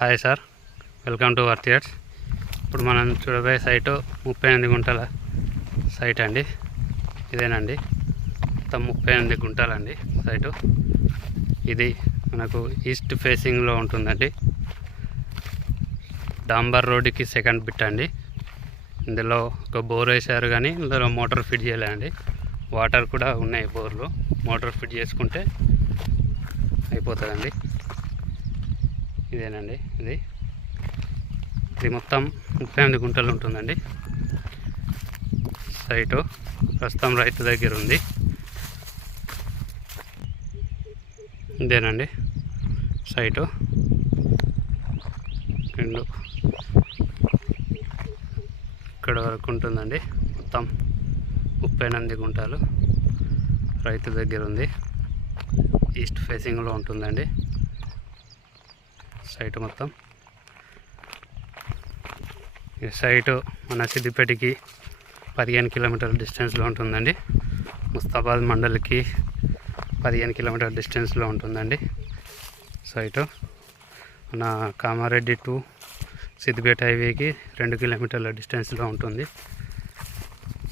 Hi sir, welcome to వర్తియర్స్. ఇప్పుడు మనం చూడబోయే సైటు 38 గుంటల సైట్ అండి. ఇదేనండి, మొత్తం 38 గుంటలండి సైటు. ఇది మనకు ఈస్ట్ ఫేసింగ్లో ఉంటుందండి. డాంబర్ రోడ్డుకి సెకండ్ బిట్ అండి. ఇందులో ఒక బోర్ వేశారు, కానీ ఇందులో మోటార్ ఫిట్ చేయలేదండి. వాటర్ కూడా ఉన్నాయి బోర్లు. మోటార్ ఫిట్ చేసుకుంటే అయిపోతుందండి. ఇదేనండి, ఇది మొత్తం 38 గుంటలు ఉంటుందండి సైటు. ప్రస్తుతం రైతు దగ్గర ఉంది. ఇదేనండి సైటు. ఇక్కడ వరకు ఉంటుందండి. మొత్తం 38 గుంటలు రైతు దగ్గర ఉంది. ఈస్ట్ ఫేసింగ్లో ఉంటుందండి సైటు మొత్తం. ఈ సైటు మన సిద్దిపేటకి 15 కిలోమీటర్ల డిస్టెన్స్లో ఉంటుందండి. ముస్తాబాద్ మండలికి 15 కిలోమీటర్ల డిస్టెన్స్లో ఉంటుందండి సైటు. మన కామారెడ్డి టు సిద్దిపేట హైవేకి 2 కిలోమీటర్ల డిస్టెన్స్లో ఉంటుంది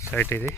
సైట్ ఇది.